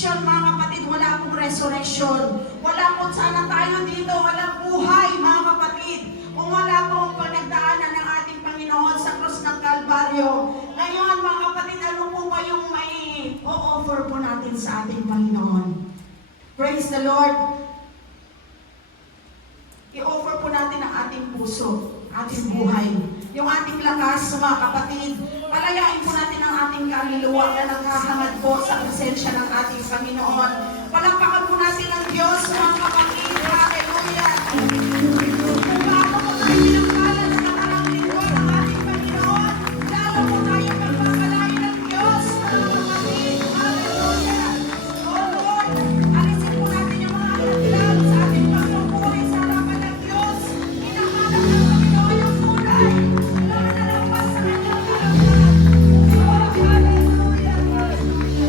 crucifixion, mga kapatid, wala pong resurrection. Wala po sana tayo dito, walang buhay, mga kapatid. Kung wala pong pinagdaanan ng ating Panginoon sa krus ng Kalbaryo. Ngayon, mga kapatid, ano po ba yung may o-offer po natin sa ating Panginoon? Praise the Lord. I-offer po natin ang ating puso, ating buhay, yung ating lakas, mga kapatid. Palayain po natin ang ating kaluluwa na naghahangad po sa presensya ng ating Panginoon.